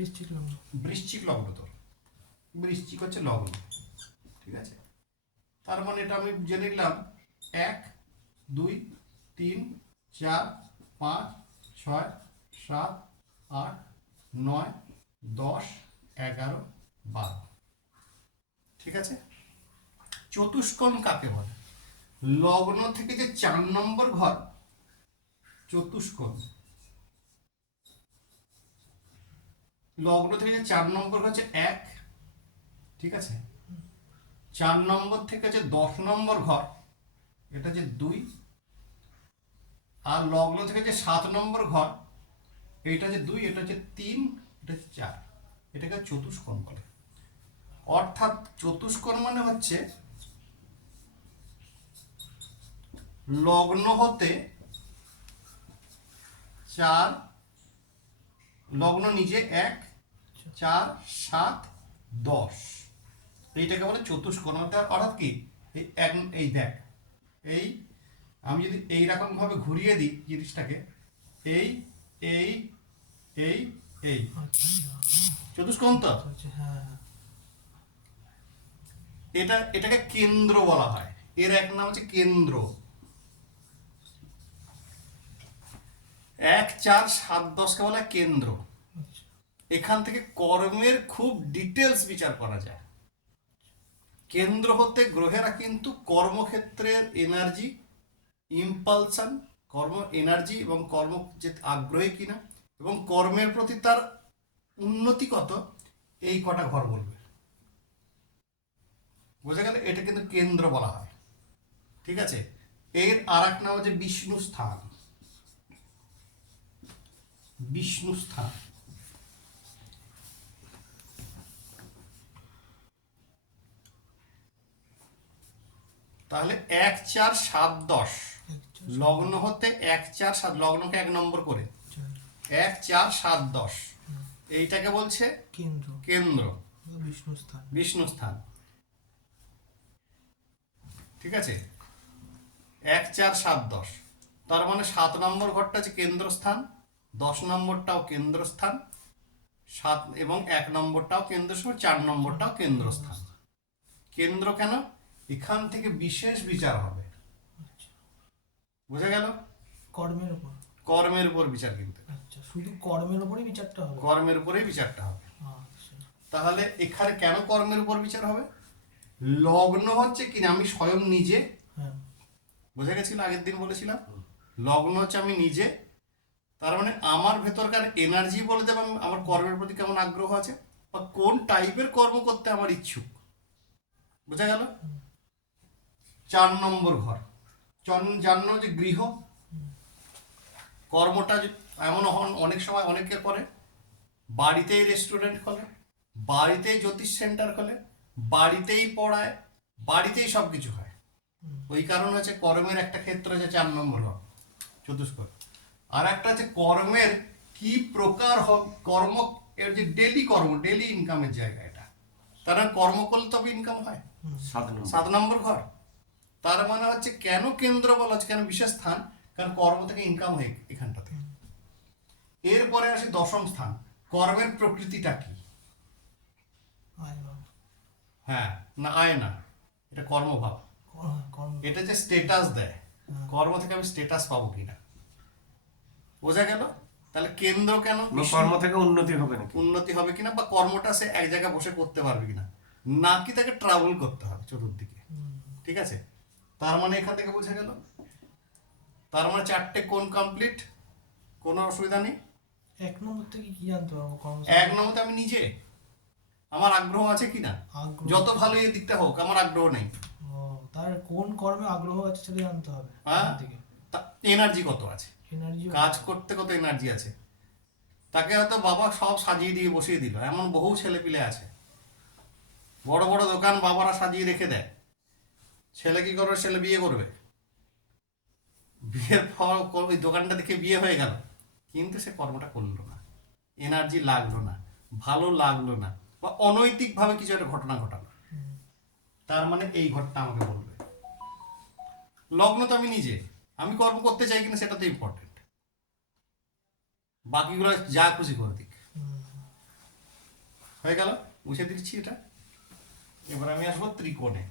বৃশ্চিক লগ্ন তোর, বৃশ্চিক হচ্ছে লগ্ন, ঠিক আছে। তার মানে এটা আমি জেনে নিলাম 1 2 3 4 5 6 7 8 9 10 11 12, ঠিক আছে। চতুষ্কোণ কাকে বলে? লগ্ন থেকে যে 4 নম্বর ঘর চতুষ্কোণ, লগ্ন থেকে যে 4 নম্বর হচ্ছে 1, ঠিক আছে। 4 নম্বর থেকে যে 10 নম্বর ঘর এটা যে 2, আর লগ্ন থেকে যে 7 নম্বর ঘর এটা যে 2, এটা যে 3, এটা যে 4, এটাকে চতুষ্কোণ বলে। অর্থাৎ চতুষ্কোণ মানে হচ্ছে লগ্ন হতে 4, লগ্ন নিজে 1 4 7 10, এইটাকে বলে চতুষ্কোণ। অর্থাৎ কি এই দেখ, এই আমি যদি এইরকম ভাবে ঘুরিয়ে দিই জিনিসটাকে, এই এই এই এই চতুষ্কোণ তো, এটাকে কেন্দ্র বলা হয়। এর এক নাম হচ্ছে কেন্দ্র। 1 4 7 10 কে বলা কেন্দ্র। এখান থেকে কর্মের খুব ডিটেলস বিচার করা যায়। কেন্দ্র হতে গ্রহেরা কিন্তু কর্মক্ষেত্রের এনার্জি, ইম্পালশন, কর্ম এনার্জি এবং কর্ম যে আগ্রহী কিনা এবং কর্মের প্রতি তার উন্নতি কত, এই কটা ঘর বলবে, বুঝে গেল। এটা কিন্তু কেন্দ্র বলা হয়, ঠিক আছে। এর আর এক নাম হচ্ছে বিষ্ণু স্থান। বিষ্ণু স্থান, তাহলে 1 4 7 10 লগ্ন হতে 1 4 7, লগ্নকে 1 নম্বর করে 1 4 7 10, এইটাকে বলছে কেন্দ্র, বিষ্ণু স্থান, ঠিক আছে। 1 4 7 10, তার মানে 7 নম্বর ঘরটা হচ্ছে কেন্দ্রস্থান, 10 নম্বরটাও কেন্দ্রস্থান, 7 এবং 1 নম্বরটাও কেন্দ্রস্থান, 4 নম্বরটাও কেন্দ্রস্থান। কেন্দ্র কেন? এখান থেকে বিশেষ বিচার হবে, বুঝা গেল। কর্মের উপর বিচার, কিন্তু শুধু কর্মের উপরেই বিচারটা হবে, কর্মের উপরেই বিচারটা হবে। তাহলে এখানে কেন কর্মের উপর বিচার হবে? লগ্ন হচ্ছে কিনা আমি স্বয়ং নিজে, বোঝা গেছিল, আগের দিন বলেছিলাম লগ্ন হচ্ছে আমি নিজে। তার মানে আমার ভেতরকার এনার্জি বলে দেব আমার কর্মের প্রতি কেমন আগ্রহ আছে বা কোন টাইপের কর্ম করতে আমার ইচ্ছুক, বোঝা গেল। 4 নম্বর ঘর, 4 নম্বর যে গৃহ, কর্মটা এমন অনেক সময় অনেকে করে বাড়িতেই রেস্টুরেন্ট খোলে, বাড়িতেই জ্যোতিষ সেন্টার খোলে, বাড়িতেই পড়ায়, বাড়িতেই সব কিছু হয়। ওই কারণে হচ্ছে কর্মের একটা ক্ষেত্র আছে 4 নম্বর ঘর চতুষ্কোণ। আর একটা আছে কর্মের কি প্রকার কর্ম, এর যে ডেলি কর্ম, ডেলি ইনকামের জায়গা এটা, তারা কর্ম করলে তবে ইনকাম হয়। 7 নম্বর ঘর, তার মানে হচ্ছে কেন কেন্দ্র বলা হচ্ছে, কেন বিশেষ স্থান, কারণ কর্ম থেকে ইনকাম হয় এখানটাতে। এরপরে আসে 10ম স্থান, কর্মের প্রকৃতিটা কি? হ্যাঁ, না আয় না, এটা কর্মভাব, এটা যে স্টেটাস দেয়, কর্ম থেকে আমি স্টেটাস পাবো কিনা, বোঝা গেল। তাহলে কেন্দ্র কেন? কর্ম থেকে উন্নতি হবে নাকি, উন্নতি হবে কিনা, বা কর্মটা সে এক জায়গায় বসে করতে পারবে কিনা, নাকি তাকে ট্রাভেল করতে হবে চতুর্দিকে, ঠিক আছে। তার মানে এখান থেকে বোঝা গেল, তার মানে 4টে কোণ কমপ্লিট, কোনো অসুবিধা নেই। 1 নম্বর থেকে কি জানতে পারবো? 1 নম্বরে আমি নিজে, আমার আগ্রহ আছে কিনা, যত ভালো এই দিকটা হোক আমার আগ্রহ নেই, তার কোন কর্মে আগ্রহ আছে সেটা জানতে হবে। হ্যাঁ, এনার্জি কত আছে, এনার্জি, কাজ করতে কত এনার্জি আছে। তাকে হয়তো বাবা সব সাজিয়ে দিয়ে বসিয়ে দিল, এমন বহু ছেলে পিলে আছে, বড় বড় দোকান বাবারা সাজিয়ে রেখে দেয়, ছেলে কি করবে, ছেলে বিয়ে করবে, বিয়ের পর ওই দোকানটা দেখে বিয়ে হয়ে গেল, কিন্তু সে কর্মটা করলো না, এনার্জি লাগলো না, ভালো লাগলো না, বা অনৈতিকভাবে কিছু একটা ঘটনা ঘটালো, তার মানে এই ঘটনা আমাকে বলবে। লগ্ন তো আমি নিজে, আমি কর্ম করতে চাই কিনা সেটা তো ইম্পর্টেন্ট, বাকিগুলো যা খুশি করে দিক, হয়ে গেল, মুছে দিচ্ছি এটা। এবার আমি আসবো ত্রিকোণে।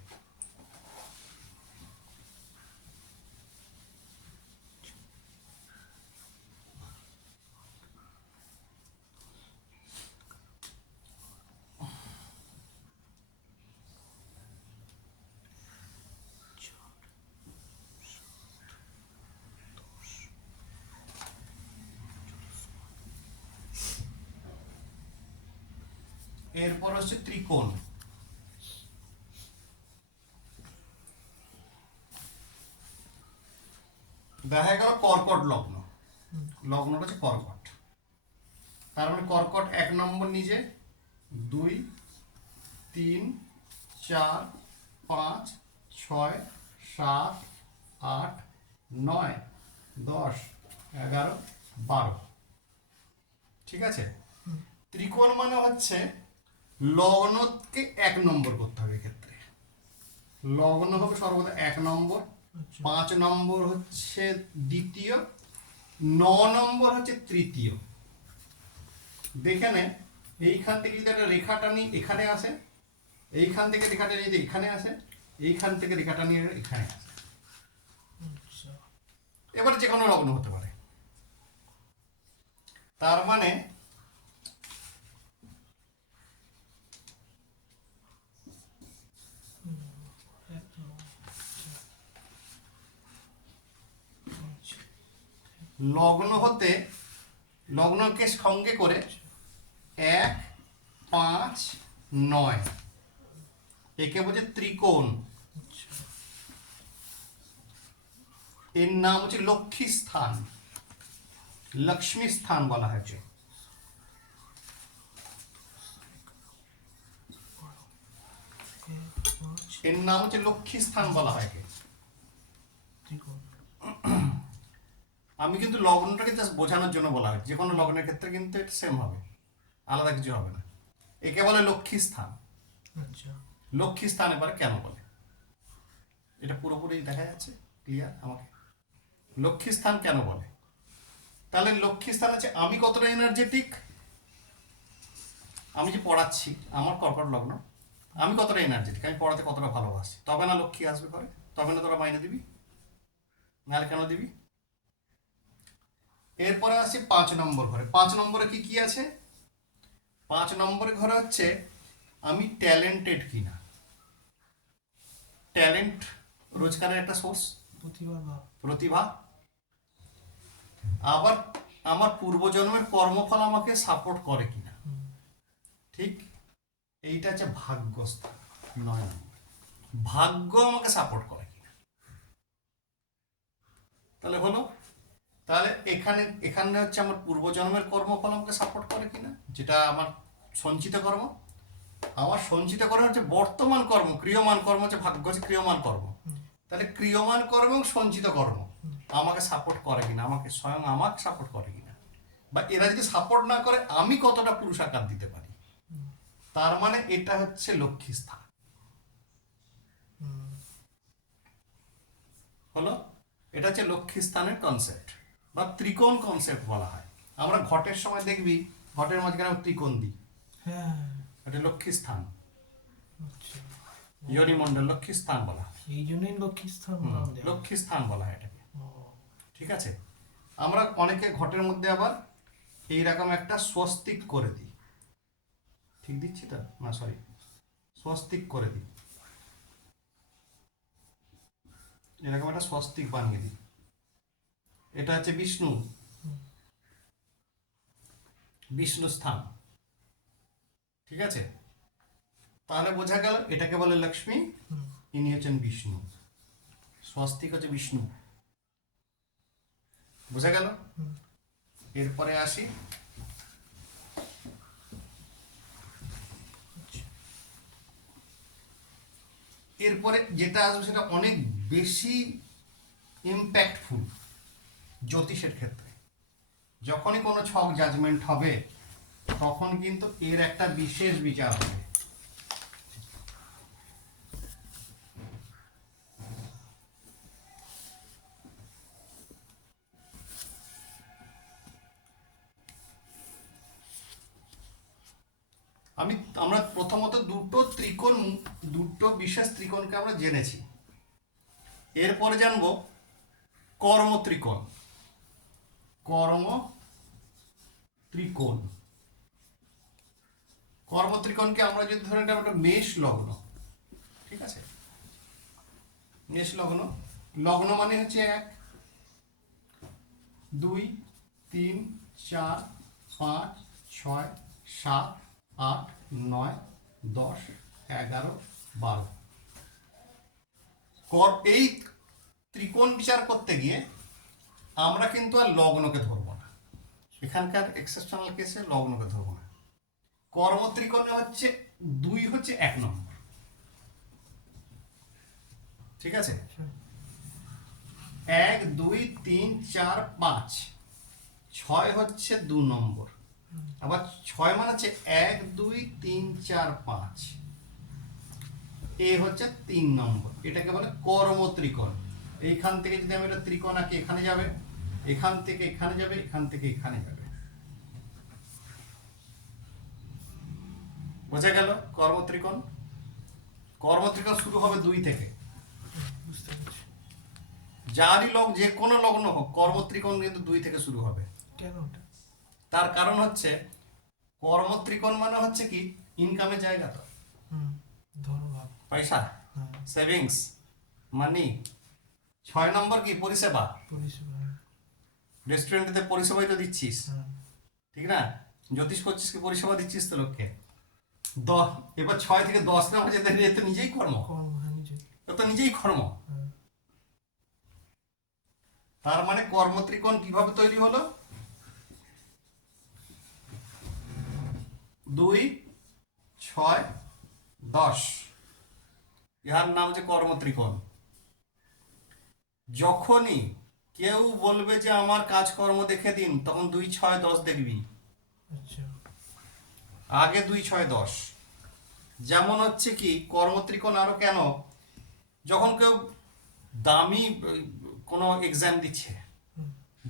এরপর হচ্ছে ত্রিকোণ। দেখা গেল কর্কট লগ্ন, লগ্নটা হচ্ছে কর্কট, তার মানে কর্কট 1 নম্বর নিজে, 2 3 4 5 6 7 8 9 10 11 12। ঠিক আছে, ত্রিকোণ মানে হচ্ছে লগ্নকে 1 নম্বর করতে হবে এক্ষেত্রে। লগ্ন হবে সর্বদা 1 নম্বর, 5 নম্বর হচ্ছে দ্বিতীয়, 9 নম্বর হচ্ছে তৃতীয়। দেখে নে, এইখান থেকে যদি একটা রেখা টানি এখানে আসে, এইখান থেকে রেখাটা নিয়ে এখানে আসে, এইখান থেকে রেখাটা নিয়ে এখানে আসে। আচ্ছা। এবার যে কোনো লগ্ন হতে পারে। তার মানে একদম। আচ্ছা। লগ্ন হতে, লগ্নকে সঙ্গে করে 1 5 9, একে বলছে ত্রিকোণ। আচ্ছা। এর নাম হচ্ছে লক্ষ্মী স্থান, লক্ষ্মী স্থান বলা হয়েছে। এর নাম হচ্ছে লক্ষ্মী স্থান বলা হয় একে। ত্রিকোণ। আমি কিন্তু লগ্নটাকে জাস্ট বোঝানোর জন্য বলা হয়, যে কোনো লগ্নের ক্ষেত্রে কিন্তু এটা সেম হবে, আলাদা কিছু হবে না। একে বলে লক্ষ্মী স্থান। আচ্ছা। লক্ষ্মী স্থান এবারে কেন বলে, এটা পুরোপুরি দেখা যাচ্ছে ক্লিয়ার আমাকে? লক্ষ্মী স্থান কেন বলে? তাহলে লক্ষ্মী স্থান আছে আমি কতটা এনার্জেটিক, আমি যে পড়াচ্ছি, আমার কর্কট লগ্ন, আমি কতটা এনার্জেটিক, আমি পড়াতে কতটা ভালোবাসি, তবে না লক্ষ্মী আসবে করে, তবে না তোরা মাইনে দিবি, নাহলে কেন দিবি? এরপরে আসি 5 নম্বর ঘরে। 5 নম্বরে কি কি আছে? 5 নম্বরের ঘরে হচ্ছে আমি ট্যালেন্টেড কিনা। ট্যালেন্ট রোজগারের একটা সোর্স, প্রতিভা বা প্রতিভা। আবার আমার পূর্বজন্মের কর্মফল আমাকে সাপোর্ট করে কিনা। ঠিক, এইটা হচ্ছে ভাগ্যস্থান। 9 নম্বর, ভাগ্য আমাকে সাপোর্ট করে কিনা। তাহলে হলো, তাহলে এখানে এখানে হচ্ছে আমার পূর্বজন্মের কর্মফল আমাকে সাপোর্ট করে কিনা, যেটা আমার সঞ্চিত কর্ম। আমার সঞ্চিত কর্ম হচ্ছে বর্তমান কর্ম, ক্রিয়মান কর্ম হচ্ছে ভাগ্য, হচ্ছে ক্রিয়মান কর্ম। তাহলে ক্রিয়মান কর্ম এবং সঞ্চিত কর্ম আমাকে সাপোর্ট করে কিনা, আমাকে স্বয়ং আমাকে সাপোর্ট করে কিনা, বা এরা যদি সাপোর্ট না করে আমি কতটা পুরুষাকার দিতে পারি। তার মানে এটা হচ্ছে লক্ষ্মী স্থান। হলো, এটা হচ্ছে লক্ষ্মী স্থানের কনসেপ্ট বা ত্রিকোণ কনসেপ্ট বলা হয়। আমরা ঘটের সময় দেখবি ঘটের মাঝখানে আমরা ত্রিকোণ দিই, হ্যাঁ। এটা লক্ষ্মী স্থান, আচ্ছা। যোনিমণ্ডল লক্ষ্মী স্থান বলা হয়। এই জন্যই লক্ষ্মী স্থান নাম দেওয়া। লক্ষ্মী স্থান বলা হয় এটাকে। ও, ঠিক আছে, আমরা অনেকে ঘটের মধ্যে আবার এইরকম একটা স্বস্তিক করে দিই, ঠিক দিচ্ছি তো না, সরি, স্বস্তিক করে দিই, এরকম একটা স্বস্তিক বানিয়ে দিই। এটা হচ্ছে বিষ্ণু, বিষ্ণু স্থান। ঠিক আছে, তাহলে বোঝা গেল এটাকে বলে লক্ষ্মী, ইনি হচ্ছেন বিষ্ণু, স্বস্তিক হচ্ছে বিষ্ণু। বোঝা গেল? এরপরে আসি এরপরে যেটা আসবে সেটা অনেক বেশি ইম্প্যাক্টফুল জ্যোতিষের ক্ষেত্রে। যখনই কোনো ছক জাজমেন্ট হবে তখন কিন্তু এর একটা বিশেষ বিচার হবে। আমরা প্রথমত দুটো বিশেষ ত্রিকোণকে আমরা জেনেছি। এরপরে জানবো কর্মত্রিকোণ। কর্মত্রিকোণকে আমরা যদি ধরে নিই একটা মেষ লগ্ন, ঠিক আছে? মেষ লগ্ন, লগ্ন মানে হচ্ছে 1 2 3 4 5 6 7 8 9 10 11 12। এই ত্রিকোণ বিচার করতে গিয়ে আমরা কিন্তু আর লগ্নকে ধরবো না, এখানকার এক্সেপশনাল কেসে লগ্নকে ধরবো না। কর্মত্রিকোণে হচ্ছে 2 হচ্ছে 1 নম্বর, ঠিক আছে? 1 2 3 4 5, 6 হচ্ছে 2 নম্বর। আবার 6 মানে হচ্ছে 1 2 3 4 5, এ হচ্ছে 3 নম্বর। এটাকে বলে কর্মত্রিকোণ। এইখান থেকে যদি আমি একটা ত্রিকোণ আঁকি, এখানে যাবে, এখান থেকে এখানে যাবে, এখান থেকে এখানে যাবে। বোঝা গেল কর্মত্রিকোণ? কর্মত্রিকোণ শুরু হবে 2 থেকে। বুঝতে পারছি। যারই যে কোনো লগ্ন হোক, কর্মত্রিকোণ কিন্তু 2 থেকে শুরু হবে। কেন ওটা? তার কারণ হচ্ছে কর্মত্রিকোণ মানে হচ্ছে কি ইনকামের জায়গা, তো ধন্যবাদ। পয়সা, হ্যাঁ, সেভিংস, মানি। 6 নম্বর কি পরিষেবা, পরিষেবা। হ্যাঁ, রেস্টুরেন্টে পরিষেবাই তো দিচ্ছিস, হ্যাঁ, ঠিক না? জ্যোতিষ করছিস কি পরিষেবা দিচ্ছিস তো লোককে। এবার 6 থেকে 10 নম্বর যেতে এ তো নিজেই কর্ম, কর্ম। হ্যাঁ, নিজে। এ তো নিজেই কর্ম। হ্যাঁ, তার মানে কর্মত্রিকোণ কিভাবে তৈরি হলো? 2 6 10, ইহার নাম হচ্ছে কর্মত্রিকোণ। যখনই কেউ বলবে যে আমার কাজকর্ম দেখে দিন, তখন 2 6 10 দেখবি, আচ্ছা। আগে 2 6 10। যেমন হচ্ছে কি কর্মত্রিকোণ আরো কেন, যখন কেউ দামি কোনো এক্সাম দিচ্ছে,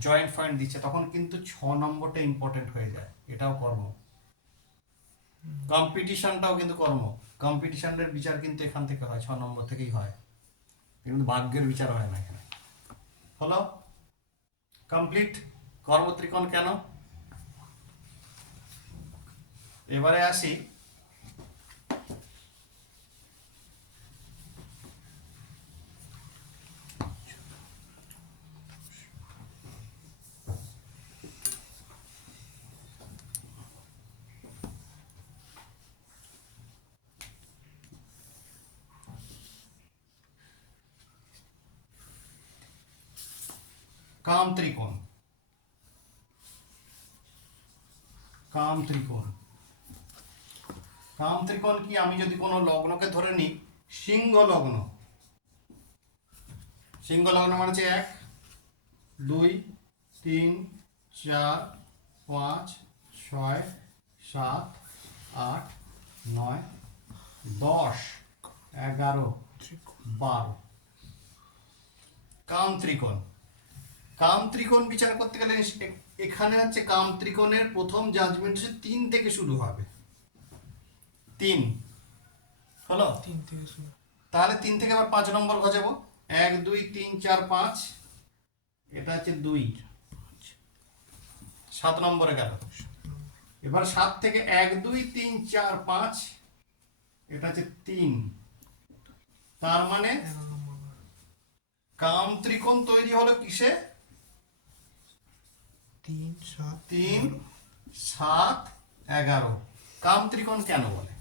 জয়েন্ট পয়েন্ট দিচ্ছে, তখন কিন্তু 6 নম্বরটা ইম্পর্টেন্ট হয়ে যায়, এটাও কর্ম। কম্পিটিশনটাও কিন্তু কর্ম। কম্পিটিশনের বিচার কিন্তু এখান থেকে হয়, 6 নম্বর থেকেই হয়, কিন্তু ভাগ্যের বিচার হয় না এখানে। হলো কমপ্লিট কর্মত্রিকোণ কেন। এবারে আসি কামত্রিকোণ। কামত্রিকোণ কি, আমি যদি কোনো লগ্নকে ধরে নিই, সিংহ লগ্ন। সিংহ লগ্ন মানে হচ্ছে 1 2 3 4 5 6 7 8 9 10 11 12। কামত্রিকোণ। কামত্রিকোণ বিচার করতে গেলে এখানে হচ্ছে কামত্রিকোণের প্রথম জাজমেন্ট হচ্ছে 3 থেকে শুরু হবে। 3 হলো। 3 থেকে শুরু। তাহলে 3 থেকে আবার 5 নম্বর গজাবো। 1 2 3 4 5, এটা হচ্ছে 2, 7 নম্বরে গেল। এবার 7 থেকে 1 2 3 4 5, এটা হচ্ছে 3। তার মানে 11 নম্বর। কামত্রিকোণ তৈরি হলো কিসে? 3 7 3 7 11। কামত্রিকোণ কেন বলে?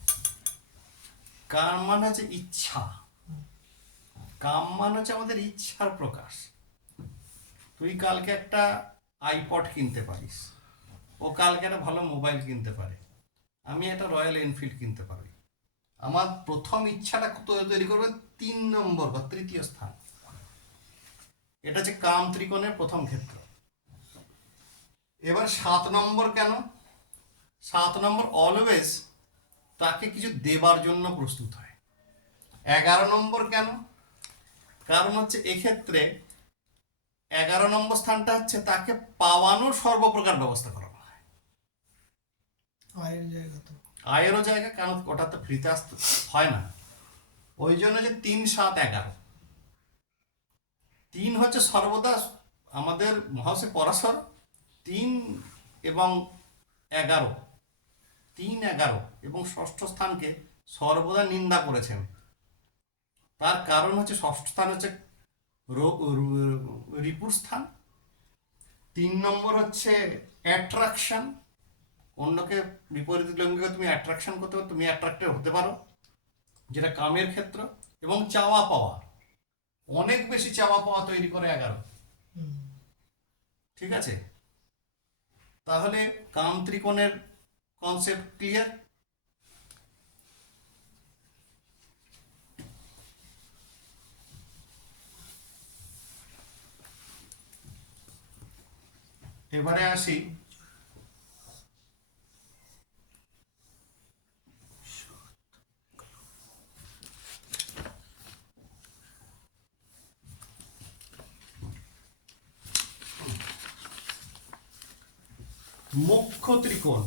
কাম মানে হচ্ছে ইচ্ছা। কাম মানে হচ্ছে আমাদের ইচ্ছার প্রকাশ। তুই কালকে একটা আইপড কিনতে পারিস, ও কালকে একটা ভালো মোবাইল কিনতে পারে, আমি একটা রয়্যাল এনফিল্ড কিনতে পারি। আমার প্রথম ইচ্ছাটা তৈরি করবে 3 নম্বর বা তৃতীয় স্থান। এটা হচ্ছে কামত্রিকোণের প্রথম ক্ষেত্র। এবার 7 নম্বর কেন? 7 নম্বর অলওয়েজ তাকে কিছু দেবার জন্য প্রস্তুত হয়। 11 নম্বর কেন? কারণ হচ্ছে এক্ষেত্রে 11 নম্বর স্থানটা হচ্ছে তাকে পাওয়ানোর সর্বপ্রকার ব্যবস্থা করা হয়। আয়ের জায়গা তো। আয়েরও জায়গা, কেন ওটা তো ফ্রিতে আসতে হয় না, ওই জন্য যে 3, 7, 11 3 হচ্ছে সর্বদা আমাদের মহাশয় পরাশর 3 এবং 11, 3, 11 এবং ষষ্ঠ স্থানকে সর্বদা নিন্দা করেছেন। তার কারণ হচ্ছে ষষ্ঠ স্থান হচ্ছে রিপুর স্থান, 3 নম্বর হচ্ছে অ্যাট্রাকশন, অন্যকে বিপরীত লিঙ্গকে তুমি অ্যাট্রাকশন করতে পারো, তুমি অ্যাট্রাক্টেড হতে পারো, যেটা কামের ক্ষেত্র, এবং চাওয়া পাওয়া, অনেক বেশি চাওয়া পাওয়া তৈরি করে 11। ঠিক আছে, তাহলে কাম ত্রিকোণের কনসেপ্ট ক্লিয়ার। এবারে আসি মুখ্য ত্রিকোণ।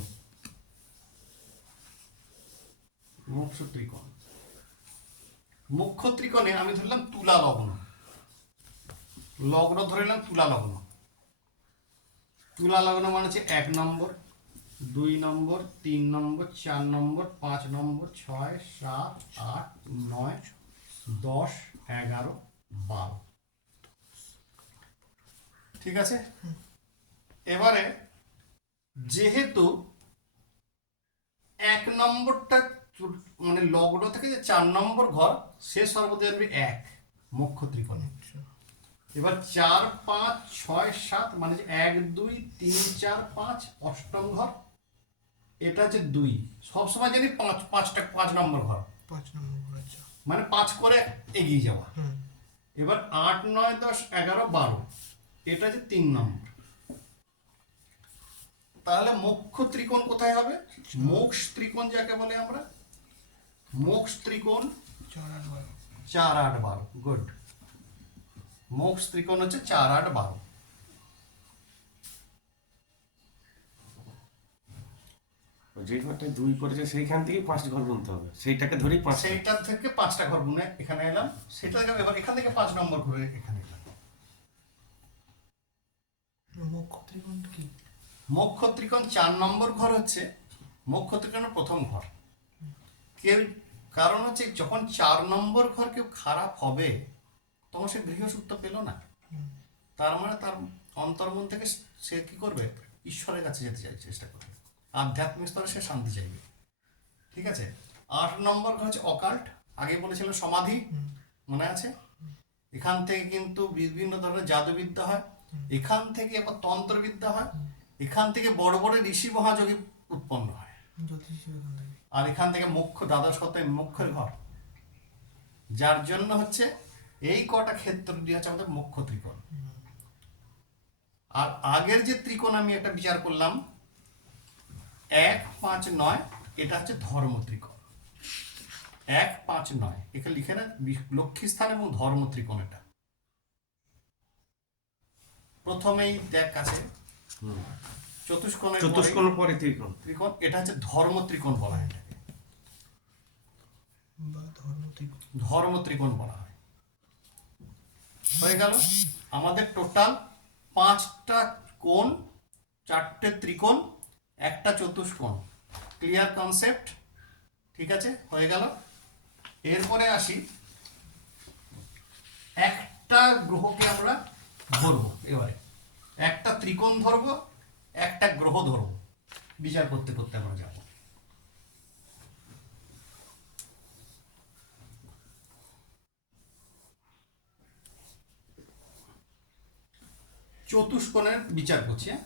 মুখ্য ত্রিকোণে আমি ধরলাম তুলা লগ্ন, লগ্ন ধরে নিলাম তুলা লগ্ন। তুলা লগ্ন মানে হচ্ছে 1 নম্বর, 2 নম্বর, 3 নম্বর, 4 নম্বর, 5 নম্বর, 6, 7, 8, 9, 10, 11, 12। ঠিক আছে, এবারে যেহেতু 1 নম্বরটা মানে লগ্ন থেকে যে 4 নম্বর ঘর, সে সর্বদা আসবে 1 মুখ্য ত্রিকোণে। এবার 4, 5, 6, 7 মানে যে 1, 2, 3, 4, 5 অষ্টম ঘর, এটা হচ্ছে 2, সবসময় জানি 5 নম্বর ঘর, 5 নম্বর। আচ্ছা। মানে 5 করে এগিয়ে যাওয়া। হুম। এবার 8, 9, 10, 11, 12 এটা হচ্ছে 3 নম্বর। তাহলে মুখ্য ত্রিকোণ কোথায় হবে? মোক্ষ ত্রিকোণ যাকে বলে আমরা, মোক্ষ ত্রিকোণ 4 আর 12। 4, 8, 12। গুড, মোক্ষ ত্রিকোণ হচ্ছে 4, 8, 12। যে ঘরটা 2 করেছে সেইখান থেকে 5 ঘর গুনতে হবে, সেইটাকে ধরেই 5। সেইটার থেকে 5টা ঘর গুনে এখানে এলাম, সেটা থেকে এবার এখান থেকে 5 নম্বর ঘুরে এখানে এলাম। মুখ্য ত্রিকোণ কি? মোক্ষ ত্রিকোণ 4 নম্বর ঘর হচ্ছে মোক্ষ ত্রিকোণের প্রথম ঘর। কেউ কারণ হচ্ছে যখন 4 নম্বর ঘর কেউ খারাপ হবে তখন সে গৃহসূত্র পেল না, তার মানে তার অন্তর্মন থেকে সে কি করবে? ঈশ্বরের কাছে যেতে চাই, চেষ্টা করবে, আধ্যাত্মিক স্তরে সে শান্তি চাইবে। ঠিক আছে, 8 নম্বর ঘর হচ্ছে অকাল্ট, আগে বলেছিলাম সমাধি, মনে আছে? এখান থেকে কিন্তু বিভিন্ন ধরনের জাদুবিদ্যা হয়, এখান থেকে আবার তন্ত্রবিদ্যা হয়, এখান থেকে বড় বড় ঋষি মহাযোগী উৎপন্ন হয়, জ্যোতিষী ওখান থেকে। আর এখান থেকে মুখ্য দ্বাদশ শতায় মুখ্যের ঘর, যার জন্য হচ্ছে এই কটা ক্ষেত্র দিয়ে হচ্ছে আমাদের মুখ্য ত্রিকোণ। আর আগের যে ত্রিকোণ আমি একটা বিচার করলাম 1, 5, 9, এটা হচ্ছে ধর্ম ত্রিকোণ। 1, 5, 9 এখানে লিখে না, লক্ষ্মী স্থান এবং ধর্ম ত্রিকোণ। এটা প্রথমেই দেখ কাছে চতুষ্কোণ পরে ত্রিকোণ। ত্রিকোণ, এটা হচ্ছে ধর্ম ত্রিকোণ বলা হয়, এটাকে বা ধর্ম ত্রিকোণ। ধর্ম ত্রিকোণ বলা হয়। হয়ে গেল আমাদের টোটাল 5টা কোণ, 4টে ত্রিকোণ, একটা চতুষ্কোণ। Clear concept? ঠিক আছে, হয়ে গেল। এরপরে আসি, একটা গ্রহকে আমরা ধরবো, এবারে একটা ত্রিকোণ ধরবো, একটা গ্রহ ধরবো, বিচার করতে করতে আমরা যাব। চতুষ্কোণের বিচার করছি, হ্যাঁ?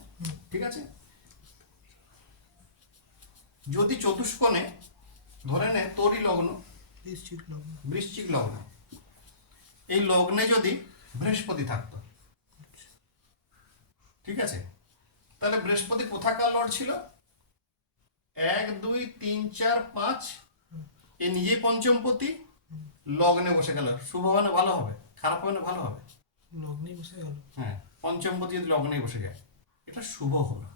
ঠিক আছে, যদি চতুষ্কোণে ধরে নে তোরই লগ্ন বৃশ্চিক লগ্ন। বৃশ্চিক লগ্ন, এই লগ্নে যদি বৃহস্পতি থাকতো, ঠিক আছে, তাহলে বৃহস্পতি কোথাকার লর্ড ছিল? 1, 2, 3, 4, 5 এ নিজেই পঞ্চমপতি, লগ্নে বসে গেল। শুভ মানে ভালো হবে, খারাপ মানে ভালো হবে? লগ্নেই বসে গেল। হ্যাঁ, পঞ্চমপতি যদি লগ্নেই বসে যায় এটা শুভ হলো,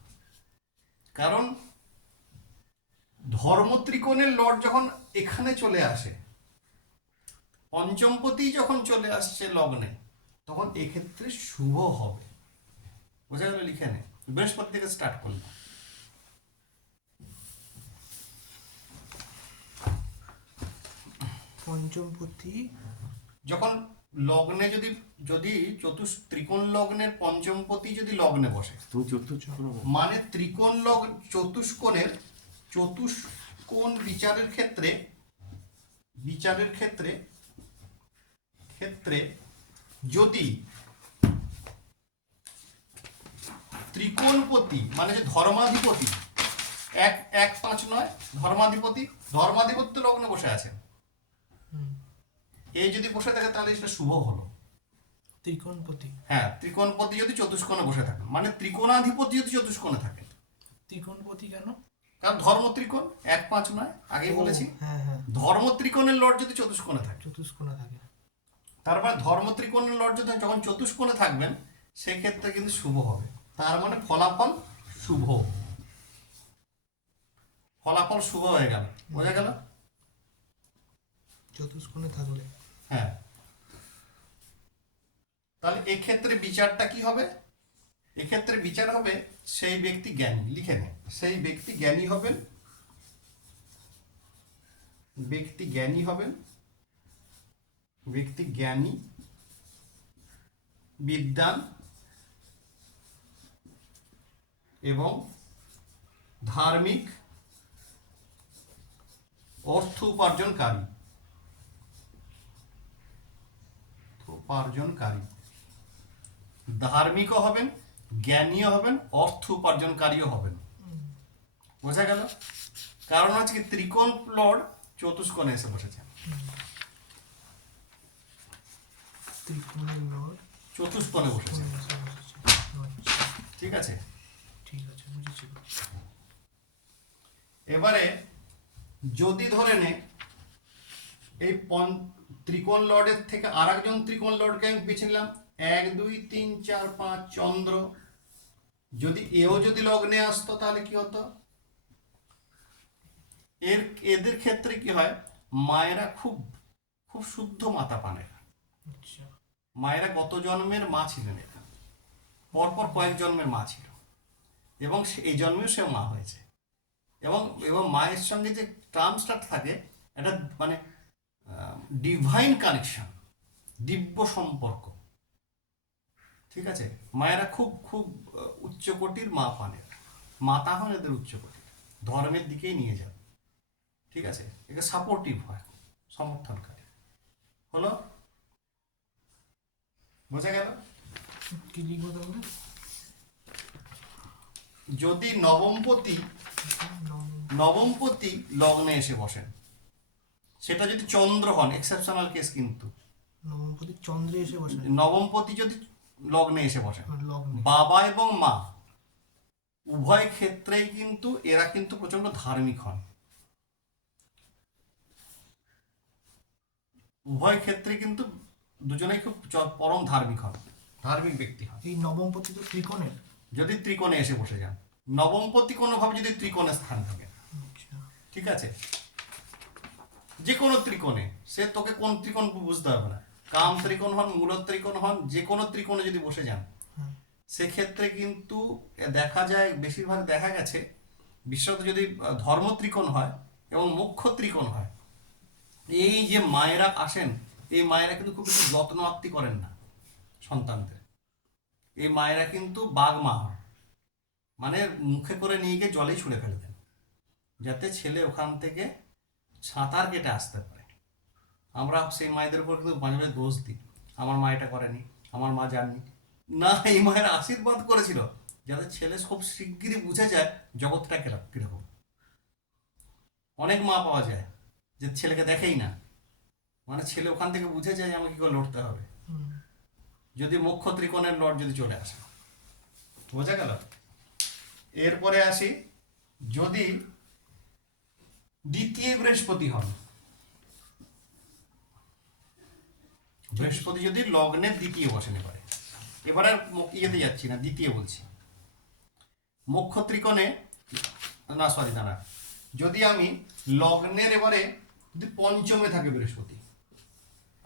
কারণ ধর্ম ত্রিকোণের লর্ড যখন এখানে চলে আসে, পঞ্চমপতি যখন চলে আসছে লগ্নে, তখন এক্ষেত্রে শুভ হবে। বোঝা গেল? লিখে নে, বৃহস্পতি থেকে স্টার্ট করলাম। পঞ্চমপতি যখন লগ্নে যদি যদি ত্রিকোণ লগ্নের পঞ্চমপতি যদি লগ্নে বসে, তুমি চতুর্থ করো। মানে ত্রিকোণ লগ্ন চতুষ্কোণের চতুষ্কোণ বিচারের ক্ষেত্রে যদি ত্রিকোণপতি মানে যে ধর্মাধিপতি 1-5-9 ধর্মাধিপতি লগ্নে বসে আছে, এই যদি বসে থাকে তাহলে সেটা শুভ হলো। ত্রিকোণপতি, হ্যাঁ, ত্রিকোণপতি যদি চতুষ্কোণে বসে থাকে, মানে ত্রিকোণাধিপতি যদি চতুষ্কোণে থাকে। ত্রিকোণপতি কেন? কারণ ধর্ম ত্রিকোণ 1-5-9 আগেই বলেছি। হ্যাঁ হ্যাঁ, ধর্ম ত্রিকোণের লর্ড যদি চতুষ্কোণে থাকে, চতুষ্কোণে থাকে। তারপরে ধর্ম ত্রিকোণের লর্ড যদি যখন চতুষ্কোণে থাকবেন, সেক্ষেত্রে কিন্তু শুভ হবে। তার মানে ফলাফল শুভ, ফলাফল শুভ হয়ে গেল। বোঝা গেল? চতুষ্কোণে থাকলে হ্যাঁ, তাহলে এক্ষেত্রে বিচারটা কি হবে? এক্ষেত্রে বিচার হবে সেই ব্যক্তি জ্ঞানী। লিখে নেন, সেই ব্যক্তি জ্ঞানী হবেন, ব্যক্তি জ্ঞানী, বিদ্বান এবং ধার্মিক, অর্থ উপার্জনকারী। ধার্মিকও হবেন, জ্ঞানীও হবেন, অর্থ উপার্জনকারীও হবেন। বোঝা গেল? কারণ হচ্ছে কি ত্রিকোণ লর্ড চতুষ্কোণে এসে বসেছে, ত্রিকোণের লর্ড চতুষ্কোণে বসেছে। ঠিক আছে? ঠিক আছে, বুঝেছি। এবারে যদি ধরে নে এই ত্রিকোণ লর্ডের থেকে আর একজন ত্রিকোণ লর্ডকে আমি বেছে নিলাম, 1 2 3 4 5 চন্দ্র, যদি এও যদি লগ্নে আসতো তাহলে কি হতো? এদের ক্ষেত্রে কি হয়, মায়েরা খুব খুব শুদ্ধ মাতা পানে। আচ্ছা, মায়েরা গত জন্মের মা ছিলেন, এরা পরপর কয়েক জন্মের মা ছিল, এবং এই জন্মেও সে মা হয়েছে। এবং মায়ের সঙ্গে যে টার্মসটা থাকে, এটা মানে ডিভাইন কানেকশন, দিব্য সম্পর্ক। ঠিক আছে? মায়েরা খুব খুব উচ্চকোটির মা পানের, মাতা হন এদের উচ্চকোটির, ধর্মের দিকেই নিয়ে যাবে। ঠিক আছে? একে সাপোর্টিভ হয়, সমর্থনকারী হলো। বোঝা গেল? কি লিখবো তাহলে? যদি নবমপতি লগ্নে এসে বসেন, সেটা যদি চন্দ্র হন, এক্সেপশনাল কেস কিন্তু, নবমপতি চন্দ্রে এসে বসে, নবমপতি যদি লগ্নে এসে বসেন, লগ্নে, বাবা এবং মা উভয় ক্ষেত্রেই কিন্তু এরা কিন্তু প্রচন্ড ধার্মিক হন। উভয় ক্ষেত্রে কিন্তু দুজনেই খুব পরম ধার্মিক হন, ধার্মিক ব্যক্তি হন। এই নবমপতি তো ত্রিকোণের। যদি ত্রিকোণে এসে বসে যান, নবমপতি কোনোভাবে যদি ত্রিকোণে স্থান থাকে, আচ্ছা, ঠিক আছে, যে কোনো ত্রিকোণে, সে তোকে কোন ত্রিকোণ বুঝতে হবে না, কাম ত্রিকোণ হন, মূল ত্রিকোণ হন, যে কোনো ত্রিকোণে যদি বসে যান, হ্যাঁ, সেক্ষেত্রে কিন্তু দেখা যায়, বেশিরভাগ দেখা গেছে, বিশেষত যদি ধর্ম ত্রিকোণ হয় এবং মুখ্য ত্রিকোণ হয়, এই যে মায়েরা আসেন, এই মায়েরা কিন্তু খুব বেশি যত্ন আত্তি করেন না সন্তানদের। এই মায়েরা কিন্তু বাঘ মা হন, মানে মুখে করে নিয়ে গিয়ে জলেই ছুঁড়ে ফেলে দেন, যাতে ছেলে ওখান থেকে সাঁতার কেটে আসতে পারে। আমরা সেই মায়েদের উপর কিন্তু মাঝে মাঝে দোষ দিই, আমার মা এটা করেনি, আমার মা জাননি না। এই মায়ের আশীর্বাদ করেছিল যাতে ছেলে খুব শিগগিরই বুঝে যায় জগৎটা কিরকম। অনেক মা পাওয়া যায় যে ছেলেকে দেখেই না, মানে ছেলে ওখান থেকে বুঝে যায় আমাকে কি করে লড়তে হবে, যদি মুখ্য ত্রিকোণের লর্ড যদি চলে আসে। বোঝা গেল? এরপরে আসি, যদি দ্বিতীয় বৃহস্পতি হন, বৃহস্পতি যদি লগ্নের দ্বিতীয় বসেন, এবার আর ইয়েতে যাচ্ছি না, দ্বিতীয় বলছি, মুখ্য ত্রিকোণে না, সরি দাঁড়া, যদি আমি লগ্নের এবারে যদি পঞ্চমে থাকে বৃহস্পতি,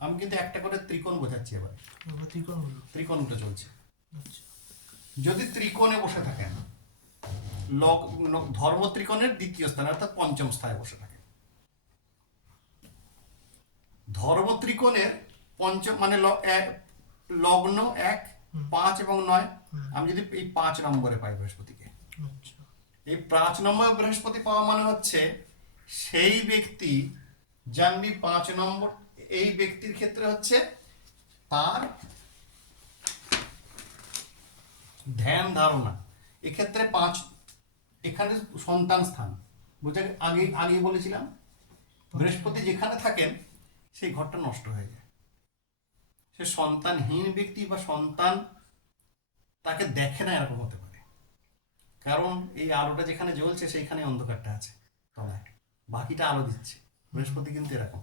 আমি কিন্তু একটা করে ত্রিকোণ বোঝাচ্ছি এবার, এবার ত্রিকোণ হলো। ত্রিকোণটা চলছে। আচ্ছা। যদি ত্রিকোণে বসে থাকেন, ধর্ম ত্রিকোণের দ্বিতীয় স্থানে অর্থাৎ পঞ্চম স্থানে বসে থাকে, ধর্ম ত্রিকোণের পঞ্চম মানে লগ্ন 1, 5 এবং 9, আমি যদি এই 5 নম্বরে পাই বৃহস্পতিকে, আচ্ছা। এই 5 নম্বরে বৃহস্পতি পাওয়া মানে হচ্ছে সেই ব্যক্তি জানবি 5 নম্বর, এই ব্যক্তির ক্ষেত্রে হচ্ছে তার ধ্যান ধারণা, এক্ষেত্রে 5 এখানে সন্তান স্থান, বুঝে আগে বলেছিলাম বৃহস্পতি যেখানে থাকেন সেই ঘরটা নষ্ট হয়ে যায়, সে সন্তানহীন ব্যক্তি বা সন্তান তাকে দেখে না এরকম হতে পারে, কারণ এই আলোটা যেখানে জ্বলছে সেইখানে অন্ধকারটা আছে তলায়, বাকিটা আলো দিচ্ছে। বৃহস্পতি কিন্তু এরকম,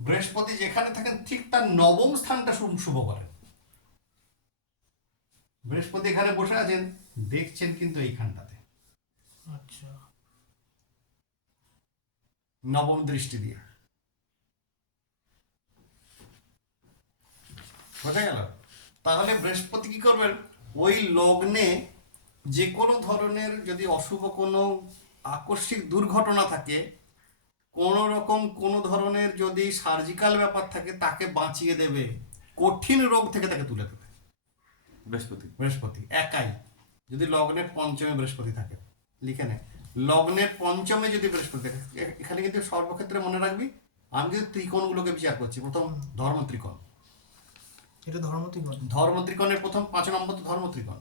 বৃহস্পতি যেখানে থাকেন ঠিক তার নবম স্থানটা শুভ করেন। বৃহস্পতি এখানে বসে আছেন, দেখছেন কিন্তু এইখানটাতে আচ্ছা। নবম দৃষ্টি দিয়ে, বোঝা গেল? তাহলে বৃহস্পতি কি করবেন, ওই লগ্নে যে কোনো ধরনের যদি অশুভ কোনো আকস্মিক দুর্ঘটনা থাকে, কোনো রকম কোনো ধরনের যদি সার্জিক্যাল ব্যাপার থাকে, তাকে বাঁচিয়ে দেবে, কঠিন রোগ থেকে তাকে তুলে দেবে বৃহস্পতি একাই। যদি লগ্নের পঞ্চমে বৃহস্পতি থাকে, লিখে নে, লগ্নের পঞ্চমে যদি বৃহস্পতি থাকে, এখানে কিন্তু সর্বক্ষেত্রে মনে রাখবি আমি কিন্তু ত্রিকোণগুলোকে বিচার করছি। প্রথম ধর্ম ত্রিকোণ, এটা ধর্ম ত্রিকোণ। ধর্ম ত্রিকোণের প্রথম 5 নম্বর তো ধর্ম ত্রিকোণ,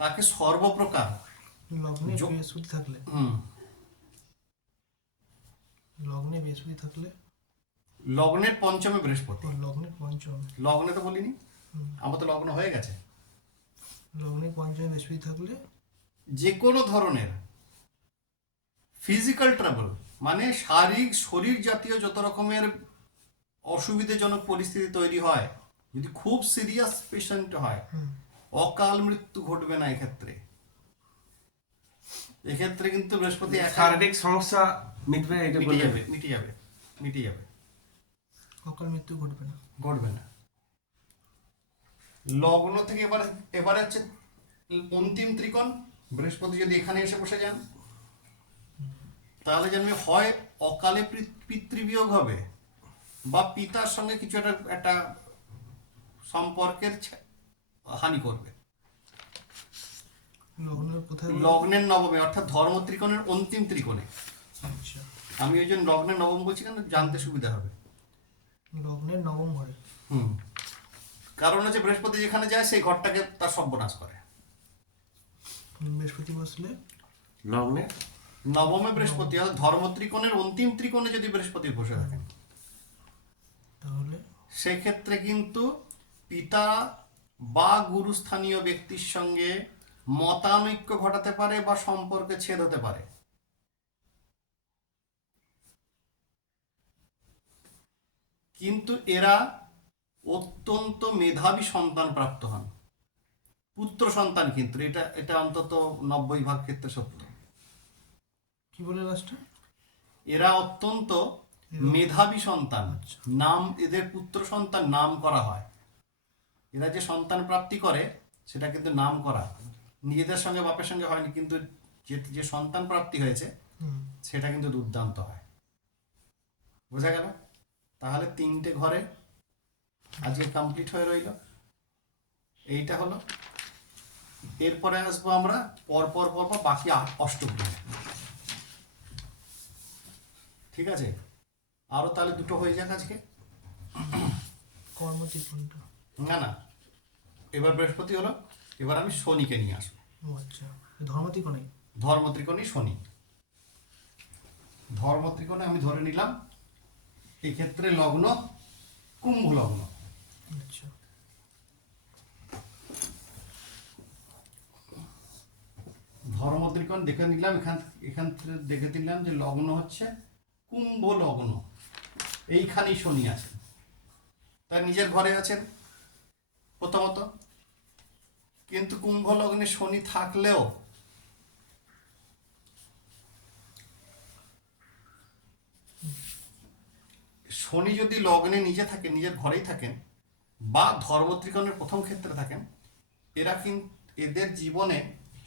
তাকে সর্বপ্রকার লগ্নে বৃহস্পতি থাকলে, লগ্নে বৃহস্পতি থাকলে, লগ্নের পঞ্চমে বৃহস্পতি, লগ্নের পঞ্চম, লগ্নে তো বলিনি, আমার তো লগ্ন হয়ে গেছে, লগ্নের পঞ্চমে বৃহস্পতি থাকলে যে কোনো ধরনের ফিজিক্যাল ট্রাবল মানে শারীরিক শরীর জাতীয় যত রকমের অসুবিধাজনক পরিস্থিতি তৈরি হয়, যদি খুব সিরিয়াস পেশেন্ট হয়, অকাল মৃত্যু ঘটবে না এক্ষেত্রে। এক্ষেত্রে কিন্তু বৃহস্পতি শারীরিক সমস্যা মিটবে, এটা বলতে হবে। মিটে যাবে, অকাল মৃত্যু ঘটবে না। ঘটবে না। লগ্ন থেকে এবারে হচ্ছে অন্তিম ত্রিকোণ, বৃহস্পতি যদি এখানে এসে বসে যান, তাহলে জানবে হয় অকালে পিতৃবিয়োগ হবে, বা পিতার সঙ্গে কিছু একটা সম্পর্কের হানি করবে। লগ্নের কোথায়? লগ্নের নবমে অর্থাৎ ধর্ম ত্রিকোণের অন্তিম ত্রিকোণে। আচ্ছা। আমি ওই জন্য লগ্নের নবম বলছি কেন, জানতে সুবিধা হবে। লগ্নের নবম ঘরে। কারণ হচ্ছে বৃহস্পতি যেখানে যায় সেই ঘরটাকে তার সর্বনাশ করে। বৃহস্পতি বসলে লগ্নে নবমে বৃহস্পতি, ধর্ম ত্রিকোণের অন্তিম ত্রিকোণে যদি বৃহস্পতি বসে থাকেন, তাহলে সেক্ষেত্রে কিন্তু পিতা বা গুরুস্থানীয় ব্যক্তির সঙ্গে মতানৈক্য ঘটাতে পারে বা সম্পর্কে ছেদ হতে পারে। কিন্তু এরা অত্যন্ত মেধাবী সন্তান প্রাপ্ত হন, পুত্র সন্তান, কিন্তু এটা অন্তত 90% ক্ষেত্রে সত্য। কি বলে লাস্টে? এরা অত্যন্ত মেধাবী সন্তান, নাম এদের পুত্র সন্তান নাম করা হয়। এরা যে সন্তান প্রাপ্তি করে সেটা কিন্তু নাম করা, নিজেদের সঙ্গে বাপের সঙ্গে হয়নি, কিন্তু যে সন্তান প্রাপ্তি হয়েছে সেটা কিন্তু দুর্দান্ত হয়। বোঝা গেল? তাহলে 3টে ঘরে আজকে কমপ্লিট হয়ে রইল। এইটা হলো, এরপরে আসবো আমরা পরপর বাকি 8টি। ঠিক আছে, আরো তাহলে 2টো হয়ে যাক আজকে। কর্মত্রিকোণটা না, এবার বৃহস্পতি হলো, এবার আমি শনিকে নিয়ে আসবো। আচ্ছা, ধর্ম ত্রিকোণে, ধর্ম ত্রিকোণে শনি। ধর্ম ত্রিকোণে আমি ধরে নিলাম এই ক্ষেত্রে লগ্ন কুম্ভ লগ্ন। আচ্ছা। ধর্ম ত্রিকোণ দেখে নিলাম, এখান থেকে দেখে দিলাম যে লগ্ন হচ্ছে কুম্ভ লগ্ন, এইখানেই শনি আছেন, তার নিজের ঘরে আছেন প্রথমত। কিন্তু কুম্ভ লগ্নে শনি থাকলেও শনি যদি লগ্নে নিজে থাকেন, নিজের ঘরেই থাকেন, বা ধর্মত্রিকোণের প্রথম ক্ষেত্রে থাকেন, এরা কিন্তু এদের জীবনে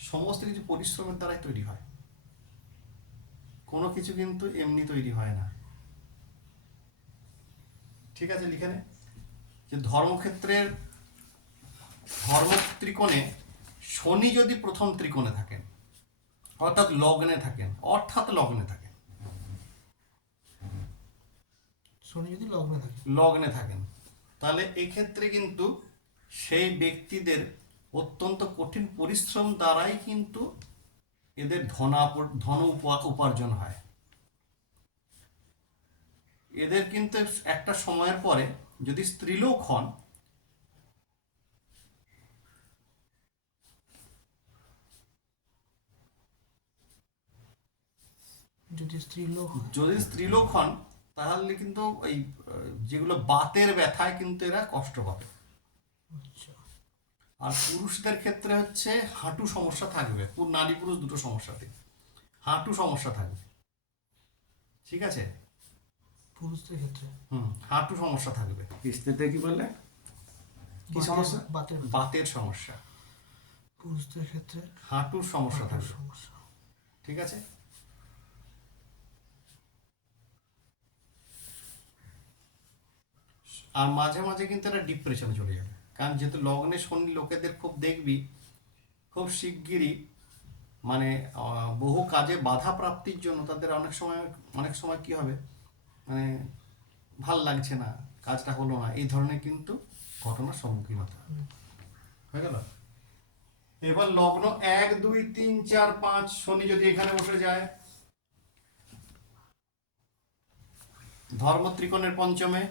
সমস্ত কিছু পরিশ্রমের দ্বারাই তৈরি হয়, কোনো কিছু কিন্তু এমনি তৈরি হয় না। ঠিক আছে, লিখে নে যে ধর্মক্ষেত্রের ধর্মত্রিকোণে শনি যদি প্রথম ত্রিকোণে থাকেন, অর্থাৎ লগ্নে থাকেন, শনি যদি লগ্নে থাকে, লগ্নে থাকেন, তাহলে এক্ষেত্রে কিন্তু সেই ব্যক্তিদের অত্যন্ত কঠিন পরিশ্রম দ্বারাই কিন্তু এদের ধন উপার্জন হয়। এদের কিন্তু একটা সময়ের পরে যদি স্ত্রীলোক হন, যদি স্ত্রীলোক হয়। তাহলে কিন্তু ওই যেগুলো বাতের ব্যথায় কিন্তু এরা কষ্ট পাবে। আচ্ছা, আর পুরুষদের ক্ষেত্রে হচ্ছে হাঁটু সমস্যা থাকবে, নারী পুরুষ দুটো সমস্যাতে হাঁটু সমস্যা থাকবে। ঠিক আছে, পুরুষদের ক্ষেত্রে হাঁটু সমস্যা থাকবে। স্ত্রীতে কি বললে? কি সমস্যা? বাতের ব্যথা। বাতের সমস্যা, পুরুষদের ক্ষেত্রে হাঁটুর সমস্যা হাঁটুর থাকবে। সমস্যা। ঠিক আছে, আর মাঝে মাঝে কিন্তু এরা ডিপ্রেশনে চলে যাবে, কারণ যেহেতু লগ্নে শনি লোকেদের খুব দেখবি খুব শিগগিরই মানে বহু কাজে বাধা প্রাপ্তির জন্য তাদের অনেক সময় কি হবে, মানে ভাল লাগছে না, কাজটা হলো না, এই ধরনের কিন্তু ঘটনার সম্মুখীন হতে হবে। হয়ে গেল। এবার লগ্ন 1, 2, 3, 4, 5 শনি যদি এখানে বসে যায় ধর্মত্রিকোণের পঞ্চমে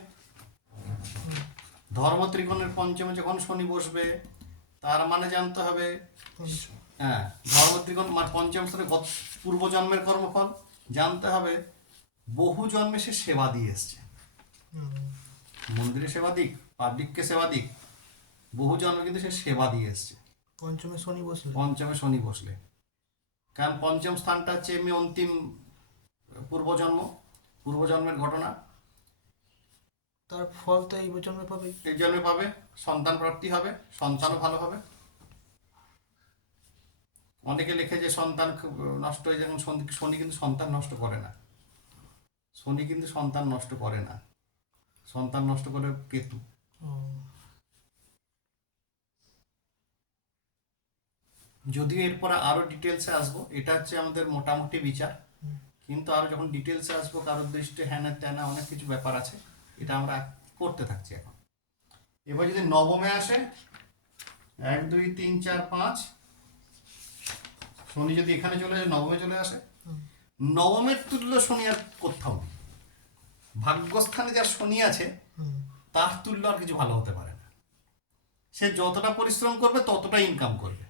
যখন শনি বসবে, তার মানে জানতে হবে, হ্যাঁ, ধর্মত্রিকোণ মানে পঞ্চম স্থানে পূর্বজন্মের কর্মফল জানতে হবে। বহু জন্মে সে সেবা দিয়ে এসছে, মন্দিরে সেবা দিক, পাবলিককে সেবা দিক, বহু জন্মে কিন্তু সে সেবা দিয়ে এসছে পঞ্চমে শনি বসলে। কারণ পঞ্চম স্থানটা হচ্ছে এমনি অন্তিম পূর্বজন্মের ঘটনা, তার ফল তো এই জন্মে পাবে। এই জন্মে পাবে, সন্তান প্রাপ্তি হবে, সন্তানও ভালো হবে। অনেকে লেখে যে সন্তান নষ্ট হয়ে যায়, শনি কিন্তু সন্তান নষ্ট করে না, সন্তান নষ্ট করে কেতু। যদিও এরপরে আরো ডিটেলসে আসবো, এটা হচ্ছে আমাদের মোটামুটি বিচার, কিন্তু আরো যখন ডিটেলসে আসবো কারোর দৃষ্টি হ্যানা ত্যানা অনেক কিছু ব্যাপার আছে, এটা আমরা করতে থাকছি এখন। এবার যদি নবমে আসে 1, 2, 3, 4, 5 শনি যদি এখানে চলে আসে, নবমে চলে আসে, নবমের তুল্য শনি আর কোথাও নেই। ভাগ্যস্থানে যার শনি আছে তার তুল্য আর কিছু ভালো হতে পারে না। সে যতটা পরিশ্রম করবে ততটা ইনকাম করবে।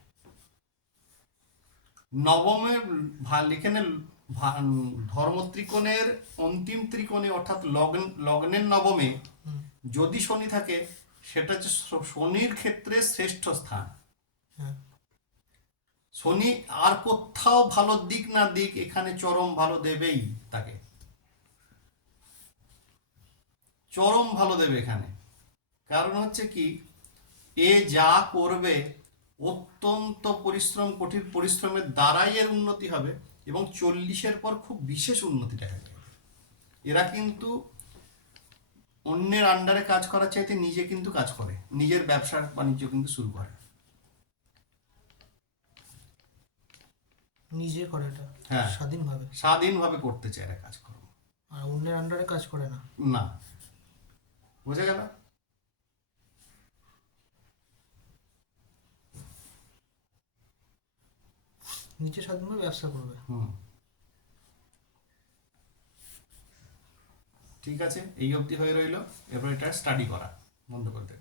নবমের লিখেনে ধর্মত্রিকোণের অন্তিম ত্রিকোণে অর্থাৎ লগ্নের নবমে যদি শনি থাকে, সেটা হচ্ছে শনির ক্ষেত্রে শ্রেষ্ঠ স্থান। শনি আর কোথাও ভালো দিক না দিক, এখানে চরম ভালো দেবেই তাকে, চরম ভালো দেবে এখানে। কারণ হচ্ছে কি, এ যা করবে অত্যন্ত কঠিন পরিশ্রমের দ্বারাই এর উন্নতি হবে, এবং 40-এর পর খুব বিশেষ উন্নতি দেখা যায়। এরা কিন্তু অন্যের আন্ডারে কাজ করার চাইতে নিজে কিন্তু কাজ করে, নিজের ব্যবসা বাণিজ্য কিন্তু শুরু করে। নিজে করে এটা, হ্যাঁ, স্বাধীনভাবে করতে চায় এরা কাজকর্ম, আর অন্যের আন্ডারে কাজ করে না। না, বোঝা গেল? নিজে স্বাধীনভাবে ব্যবসা করবে। ঠিক আছে, এই অবধি হয়ে রইল। এবার এটা স্টাডি করা বন্ধ করতে।